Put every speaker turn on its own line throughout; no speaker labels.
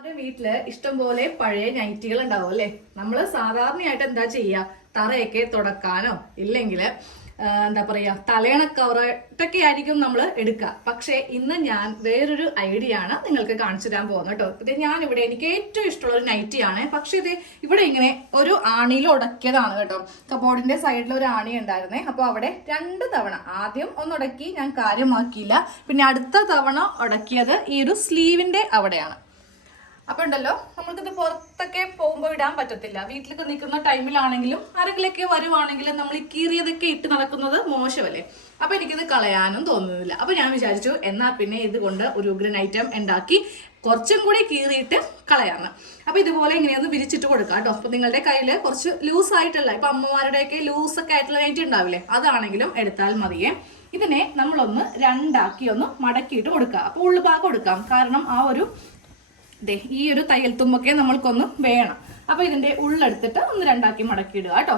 നമ്മുടെ വീട്ടിൽ ഇഷ്ടംപോലെ പഴയ നൈറ്റികൾ ഉണ്ടാവും അല്ലെ? നമ്മൾ സാധാരണയായിട്ട് എന്താ ചെയ്യുക തറയൊക്കെ തുടക്കാനോ ഇല്ലെങ്കിൽ എന്താ പറയാ തലയണ കവറായിട്ടൊക്കെ ആയിരിക്കും നമ്മൾ എടുക്കുക പക്ഷേ ഇന്ന് ഞാൻ വേറൊരു ഐഡിയ ആണ് നിങ്ങൾക്ക് കാണിച്ചു തരാൻ പോകുന്നത് കേട്ടോ. ഇത് ഞാൻ ഇവിടെ എനിക്ക് ഏറ്റവും ഇഷ്ടമുള്ള ഒരു നൈറ്റി ആണ് പക്ഷേ ഇത് ഇവിടെ ഇങ്ങനെ ഒരു ആണിയിൽ ഉടക്കിയതാണ് കേട്ടോ. കബോർഡിന്റെ സൈഡിൽ ഒരു ആണി ഉണ്ടായിരുന്നേ. അപ്പോൾ അവിടെ രണ്ട് തവണ ആദ്യം ഒന്ന് ഉടക്കി ഞാൻ കാര്യമാക്കിയില്ല. പിന്നെ അടുത്ത തവണ ഉടക്കിയത് ഈ ഒരു സ്ലീവിന്റെ അവിടെയാണ്. അപ്പൊ ഉണ്ടല്ലോ നമ്മൾക്കിത് പുറത്തൊക്കെ പോകുമ്പോൾ ഇടാൻ പറ്റത്തില്ല. വീട്ടിലൊക്കെ നിൽക്കുന്ന ടൈമിലാണെങ്കിലും ആരെങ്കിലൊക്കെ വരുവാണെങ്കിലും നമ്മൾ ഈ കീറിയതൊക്കെ ഇട്ട് നടക്കുന്നത് മോശമല്ലേ? അപ്പൊ എനിക്കിത് കളയാനും തോന്നുന്നില്ല. അപ്പൊ ഞാൻ വിചാരിച്ചു എന്നാ പിന്നെ ഇത് കൊണ്ട് ഒരു ഉഗ്രൻ ഐറ്റം ഉണ്ടാക്കി കുറച്ചും കൂടി കീറിയിട്ട് കളയാണ് അപ്പൊ ഇതുപോലെ ഇങ്ങനെയൊന്ന് വിരിച്ചിട്ട് കൊടുക്കാം കേട്ടോ. അപ്പൊ നിങ്ങളുടെ കയ്യിൽ കുറച്ച് ലൂസ് ആയിട്ടുള്ള ഇപ്പൊ അമ്മമാരുടെയൊക്കെ ലൂസ് ഒക്കെ ആയിട്ടുള്ള നൈറ്റ് ഉണ്ടാവില്ലേ? അതാണെങ്കിലും എടുത്താൽ മതിയേ. ഇതിനെ നമ്മളൊന്ന് രണ്ടാക്കി ഒന്ന് മടക്കിയിട്ട് കൊടുക്കുക അപ്പൊ ഉള്ളുഭാഗം കൊടുക്കാം കാരണം ആ ഒരു ദേ ഈ ഒരു തയ്യൽ തുമ്പൊക്കെ നമ്മൾക്കൊന്ന് വേണം. അപ്പൊ ഇതിന്റെ ഉള്ളെടുത്തിട്ട് ഒന്ന് രണ്ടാക്കി മടക്കിയിടുക കേട്ടോ.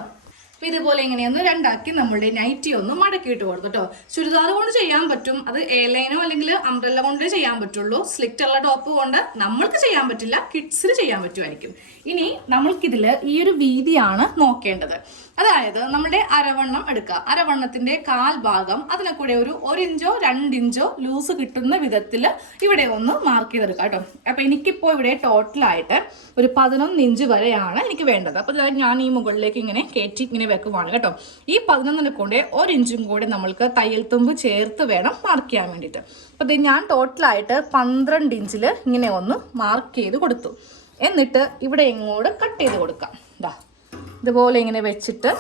അപ്പൊ ഇതുപോലെ ഇങ്ങനെയൊന്ന് രണ്ടാക്കി നമ്മളുടെ നൈറ്റി ഒന്ന് മടക്കിയിട്ട് കൊടുത്തു കേട്ടോ. ചുരിദാർ കൊണ്ട് ചെയ്യാൻ പറ്റും. അത് എയർലൈനോ അല്ലെങ്കിൽ അംബ്രല്ല കൊണ്ട് ചെയ്യാൻ പറ്റുള്ളൂ. സ്ലിറ്റ് ഉള്ള ടോപ്പ് കൊണ്ട് നമ്മൾക്ക് ചെയ്യാൻ പറ്റില്ല. കിഡ്സിന് ചെയ്യാൻ പറ്റുമായിരിക്കും. ഇനി നമ്മൾക്കിതിൽ ഈ ഒരു വീതിയാണ് നോക്കേണ്ടത്. അതായത് നമ്മുടെ അരവണ്ണം എടുക്കുക. അരവണ്ണത്തിന്റെ കാൽ ഭാഗം അതിനെ കൂടെ ഒരു ഒരു ഇഞ്ചോ രണ്ട് ഇഞ്ചോ ലൂസ് കിട്ടുന്ന വിധത്തിൽ ഇവിടെ ഒന്ന് മാർക്ക് ചെയ്തെടുക്കുക കേട്ടോ. അപ്പൊ എനിക്കിപ്പോൾ ഇവിടെ ടോട്ടലായിട്ട് ഒരു പതിനൊന്ന് ഇഞ്ച് വരെയാണ് എനിക്ക് വേണ്ടത്. അപ്പോൾ ഞാൻ ഈ മുകളിലേക്ക് ഇങ്ങനെ കയറ്റി ഇങ്ങനെ വെക്കുവാണ് കേട്ടോ. ഈ പതിനൊന്നിനെ കൊണ്ട് ഒരു ഇഞ്ചും കൂടെ നമ്മൾക്ക് തയ്യൽ തുമ്പ് ചേർത്ത് വേണം മാർക്ക് ചെയ്യാൻ വേണ്ടിയിട്ട്. അപ്പോൾ ഇത് ഞാൻ ടോട്ടലായിട്ട് പന്ത്രണ്ട് ഇഞ്ചിൽ ഇങ്ങനെ ഒന്ന് മാർക്ക് ചെയ്ത് കൊടുത്തു. എന്നിട്ട് ഇവിടെ ഇങ്ങോട്ട് കട്ട് ചെയ്ത് കൊടുക്കാം. ഇതുപോലെ ഇങ്ങനെ വെച്ചിട്ട്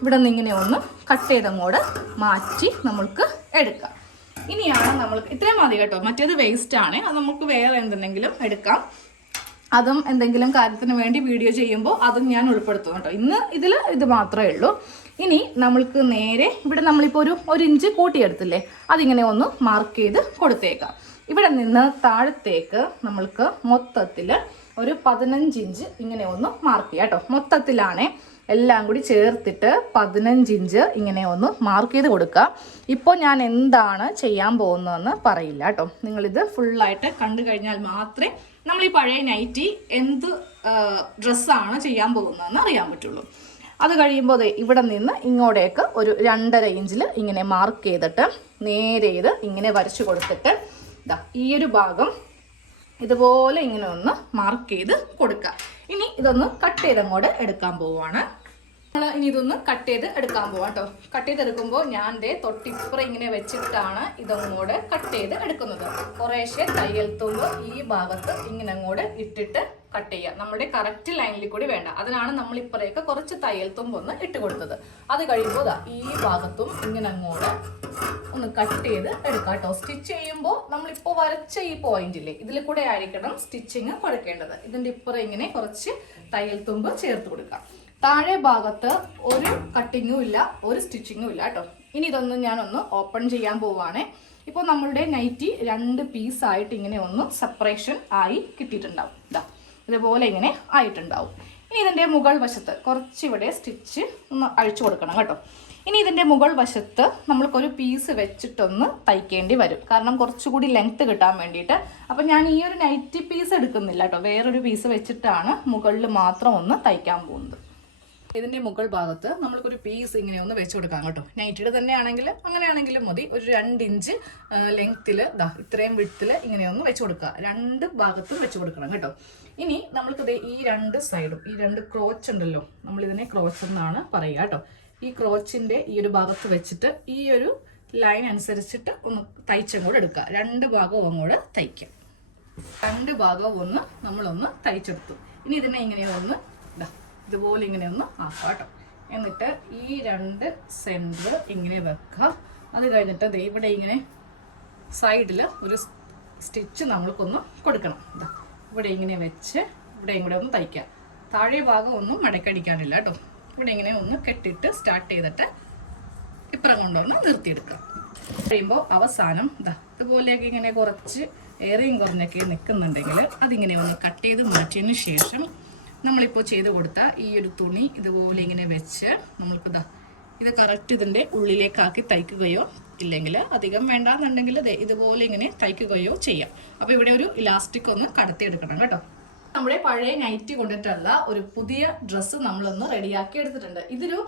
ഇവിടെ നിന്ന് ഇങ്ങനെ ഒന്ന് കട്ട് ചെയ്തങ്ങോട്ട് മാറ്റി നമ്മൾക്ക് എടുക്കാം. ഇനിയാണ് നമ്മൾക്ക് ഇത്രയും മതി കേട്ടോ. മറ്റേത് വേസ്റ്റ് ആണ്. അത് നമുക്ക് വേറെ എന്തെങ്കിലും എടുക്കാം. അതും എന്തെങ്കിലും കാര്യത്തിന് വേണ്ടി വീഡിയോ ചെയ്യുമ്പോൾ അതും ഞാൻ ഉൾപ്പെടുത്തും കേട്ടോ. ഇന്ന് ഇതിൽ ഇത് മാത്രമേ ഉള്ളൂ. ഇനി നമ്മൾക്ക് നേരെ ഇവിടെ നമ്മളിപ്പോൾ ഒരു ഒരു ഇഞ്ച് കൂട്ടിയെടുത്തില്ലേ അതിങ്ങനെ ഒന്ന് മാർക്ക് ചെയ്ത് കൊടുത്തേക്കാം. ഇവിടെ നിന്ന് താഴത്തേക്ക് നമ്മൾക്ക് മൊത്തത്തിൽ ഒരു പതിനഞ്ച് ഇഞ്ച് ഇങ്ങനെ ഒന്ന് മാർക്ക് ചെയ്യാം കേട്ടോ. മൊത്തത്തിലാണേ എല്ലാം കൂടി ചേർത്തിട്ട് പതിനഞ്ച് ഇഞ്ച് ഇങ്ങനെ ഒന്ന് മാർക്ക് ചെയ്ത് കൊടുക്കുക. ഇപ്പോൾ ഞാൻ എന്താണ് ചെയ്യാൻ പോകുന്നതെന്ന് പറയില്ല കേട്ടോ. നിങ്ങളിത് ഫുള്ളായിട്ട് കണ്ടു കഴിഞ്ഞാൽ മാത്രമേ നമ്മൾ ഈ പഴയ നൈറ്റി എന്ത് ഡ്രസ്സാണ് ചെയ്യാൻ പോകുന്നതെന്ന് അറിയാൻ പറ്റുള്ളൂ. അത് കഴിയുമ്പോൾ ഇവിടെ നിന്ന് ഇങ്ങോട്ടേക്ക് ഒരു രണ്ടര ഇഞ്ചിൽ ഇങ്ങനെ മാർക്ക് ചെയ്തിട്ട് നേരെ ഇത് ഇങ്ങനെ വരച്ചു കൊടുത്തിട്ട് ഇതാ ഈ ഒരു ഭാഗം ഇതുപോലെ ഇങ്ങനെ ഒന്ന് മാർക്ക് ചെയ്ത് കൊടുക്കുക ഇനി ഇതൊന്ന് കട്ട് ചെയ്ത് അങ്ങോട്ട് എടുക്കാൻ പോവുകയാണ് നമ്മൾ ഇനി ഇതൊന്ന് കട്ട് ചെയ്ത് എടുക്കാൻ പോവാം കേട്ടോ കട്ട് ചെയ്ത് എടുക്കുമ്പോൾ ഞാൻ ദേ തൊട്ടിപ്പുറം ഇങ്ങനെ വെച്ചിട്ടാണ് ഇതങ്ങോട്ട് കട്ട് ചെയ്ത് എടുക്കുന്നത്. കുറേശ്ശെ തയ്യൽ തുമ്പ് ഈ ഭാഗത്ത് ഇങ്ങനെ അങ്ങോട്ട് ഇട്ടിട്ട് കട്ട് ചെയ്യുക. നമ്മുടെ കറക്റ്റ് ലൈനിൽ കൂടി വേണ്ട. അതിനാണ് നമ്മൾ ഇപ്പറേക്ക് കുറച്ച് തയ്യൽ തുമ്പ് ഒന്ന് ഇട്ട് കൊടുത്തത്. അത് കഴിയുമ്പോൾ ഈ ഭാഗത്തും ഇങ്ങനെ അങ്ങോട്ട് ഒന്ന് കട്ട് ചെയ്ത് എടുക്കാം കേട്ടോ. സ്റ്റിച്ച് ചെയ്യുമ്പോൾ നമ്മളിപ്പോൾ വരച്ച ഈ പോയിന്റില്ലേ ഇതിൽ കൂടെ ആയിരിക്കണം സ്റ്റിച്ചിങ് കൊടുക്കേണ്ടത്. ഇതിന്റെ ഇപ്പുറം ഇങ്ങനെ കുറച്ച് തയ്യൽ തുമ്പ് ചേർത്ത് കൊടുക്കാം. താഴെ ഭാഗത്ത് ഒരു കട്ടിങ്ങും ഇല്ല ഒരു സ്റ്റിച്ചിങ്ങും ഇല്ല കേട്ടോ. ഇനി ഇതൊന്ന് ഞാനൊന്ന് ഓപ്പൺ ചെയ്യാൻ പോവാണ്. ഇപ്പോൾ നമ്മളുടെ നൈറ്റി രണ്ട് പീസായിട്ട് ഇങ്ങനെ ഒന്ന് സെപ്പറേഷൻ ആയി കിട്ടിയിട്ടുണ്ടാവും. ഇതാ ഇതുപോലെ ഇങ്ങനെ ആയിട്ടുണ്ടാവും. ഇനി ഇതിന്റെ മുകൾ വശത്ത് കുറച്ചിവിടെ സ്റ്റിച്ച് ഒന്ന് അഴിച്ചു കൊടുക്കണം കേട്ടോ. ഇനി ഇതിന്റെ മുകൾ വശത്ത് നമ്മൾക്കൊരു പീസ് വെച്ചിട്ടൊന്ന് തയ്ക്കേണ്ടി വരും. കാരണം കുറച്ചുകൂടി ലെങ്ത്ത് കിട്ടാൻ വേണ്ടിയിട്ട്. അപ്പം ഞാൻ ഈ ഒരു നൈറ്റി പീസ് എടുക്കുന്നില്ല കേട്ടോ. വേറൊരു പീസ് വെച്ചിട്ടാണ് മുകളിൽ മാത്രം ഒന്ന് തയ്ക്കാൻ പോകുന്നത്. ഇതിന്റെ മുകൾ ഭാഗത്ത് നമ്മൾക്കൊരു പീസ് ഇങ്ങനെ ഒന്ന് വെച്ച് കൊടുക്കാം കേട്ടോ. നൈറ്റിയുടെ തന്നെ ആണെങ്കിൽ അങ്ങനെയാണെങ്കിലും മതി. ഒരു രണ്ട് ഇഞ്ച് ലെങ്ത്തിൽ ദാ ഇത്രയും വിട്ടിൽ ഇങ്ങനെ ഒന്ന് വെച്ച് കൊടുക്കുക. രണ്ട് ഭാഗത്തും വെച്ച് കൊടുക്കണം കേട്ടോ. ഇനി നമ്മൾക്ക് ദേ ഈ രണ്ട് സൈഡും ഈ രണ്ട് ക്രോച്ച് ഉണ്ടല്ലോ നമ്മൾ ഇതിനെ ക്രോച്ച് എന്നാണ് പറയുക കേട്ടോ. ഈ ക്രോച്ചിന്റെ ഈ ഒരു ഭാഗത്ത് വെച്ചിട്ട് ഈ ഒരു ലൈൻ അനുസരിച്ചിട്ട് ഒന്ന് തയ്ച്ചും കൂടെ എടുക്കുക. രണ്ട് ഭാഗവും അങ്ങോട്ട് തയ്ക്കാം. രണ്ട് ഭാഗവും ഒന്ന് നമ്മളൊന്ന് തയ്ച്ചെടുത്തു. ഇനി ഇതിനെ ഇങ്ങനെ ഒന്ന് ഇതുപോലെ ഇങ്ങനെ ഒന്ന് ആക്കാം കേട്ടോ. എന്നിട്ട് ഈ രണ്ട് സെന്റർ ഇങ്ങനെ വെക്കുക അത് കഴിഞ്ഞിട്ട് ദേ ഇവിടെ ഇങ്ങനെ സൈഡിൽ ഒരു സ്റ്റിച്ച് നമ്മൾക്കൊന്ന് കൊടുക്കണം. ഇതാ ഇവിടെ ഇങ്ങനെ വെച്ച് ഇവിടെ ഇങ്ങനെ ഒന്ന് തയ്ക്കുക. താഴെ ഭാഗം ഒന്നും മടക്കടിക്കാനില്ല കേട്ടോ. ഇവിടെ ഇങ്ങനെ ഒന്ന് കെട്ടിയിട്ട് സ്റ്റാർട്ട് ചെയ്തിട്ട് ഇപ്പുറം കൊണ്ടുവന്ന് നിർത്തിയെടുക്കുക കഴിയുമ്പോൾ അവസാനം ഇതാ ഇതുപോലെയൊക്കെ ഇങ്ങനെ കുറച്ച് ഏറെയും കുറഞ്ഞൊക്കെ നിൽക്കുന്നുണ്ടെങ്കിൽ അതിങ്ങനെ ഒന്ന് കട്ട് ചെയ്ത് മാറ്റിയതിന് ശേഷം നമ്മളിപ്പോൾ ചെയ്ത് കൊടുത്ത ഈ ഒരു തുണി ഇതുപോലെ ഇങ്ങനെ വെച്ച് നമ്മൾക്ക് ഇതാ കറക്റ്റ് ഇതിന്റെ ഉള്ളിലേക്കാക്കി തയ്ക്കുകയോ ഇല്ലെങ്കിൽ അധികം വേണ്ടാന്നുണ്ടെങ്കിൽ ഇതുപോലെ ഇങ്ങനെ തയ്ക്കുകയോ ചെയ്യാം. അപ്പോൾ ഇവിടെ ഒരു ഇലാസ്റ്റിക് ഒന്ന് കടത്തിയെടുക്കണം കേട്ടോ. നമ്മുടെ പഴയ നൈറ്റി കൊണ്ടിട്ടുള്ള ഒരു പുതിയ ഡ്രസ്സ് നമ്മളൊന്ന് റെഡിയാക്കി എടുത്തിട്ടുണ്ട്. ഇതൊരു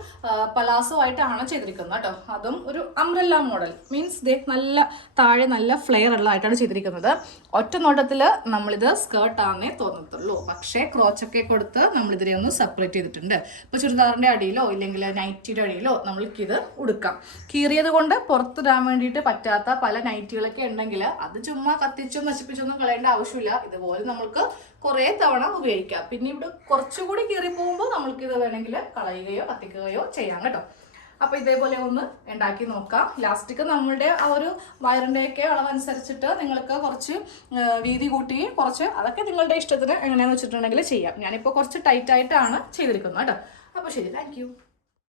പലാസോ ആയിട്ടാണ് ചെയ്തിരിക്കുന്നത് കേട്ടോ. അതും ഒരു അംബ്രല്ല മോഡൽ മീൻസ് ദേ നല്ല താഴെ നല്ല ഫ്ലെയർ ഉള്ളതായിട്ടാണ് ചെയ്തിരിക്കുന്നത്. ഒറ്റ നോട്ടത്തിൽ നമ്മളിത് സ്കേർട്ടാണെന്നേ തോന്നത്തുള്ളൂ. പക്ഷേ ക്രോച്ചൊക്കെ കൊടുത്ത് നമ്മളിതിനെ ഒന്ന് സെപ്പറേറ്റ് ചെയ്തിട്ടുണ്ട്. ഇപ്പോൾ ചുരിദാറിന്റെ അടിയിലോ ഇല്ലെങ്കിൽ നൈറ്റിയുടെ അടിയിലോ നമ്മൾക്ക് ഇത് ഉടുക്കാം. കീറിയത് കൊണ്ട് പുറത്തിടാൻ വേണ്ടിയിട്ട് പറ്റാത്ത പല നൈറ്റികളൊക്കെ ഉണ്ടെങ്കിൽ അത് ചുമ്മാ കത്തിച്ചും നശിപ്പിച്ചൊന്നും കളയേണ്ട ആവശ്യമില്ല. ഇതുപോലെ നമ്മൾക്ക് കുറേ തവണ ഉപയോഗിക്കാം. പിന്നെ ഇവിടെ കുറച്ചുകൂടി കീറി പോകുമ്പോൾ നമ്മൾക്ക് വേണമെങ്കിൽ കളയുകയോ കത്തിക്കുകയോ ചെയ്യാം കേട്ടോ. അപ്പോൾ ഇതേപോലെ ഒന്ന് ഉണ്ടാക്കി നോക്കാം. ലാസ്റ്റിക്ക് നമ്മളുടെ ആ ഒരു വയറിന്റെയൊക്കെ അളവനുസരിച്ചിട്ട് നിങ്ങൾക്ക് കുറച്ച് വീതി കൂട്ടി കുറച്ച് അതൊക്കെ നിങ്ങളുടെ ഇഷ്ടത്തിന് എങ്ങനെയാണെന്ന് വെച്ചിട്ടുണ്ടെങ്കിൽ ചെയ്യാം. ഞാനിപ്പോൾ കുറച്ച് ടൈറ്റായിട്ടാണ് ചെയ്തിരിക്കുന്നത് കേട്ടോ. അപ്പോൾ ശരി താങ്ക്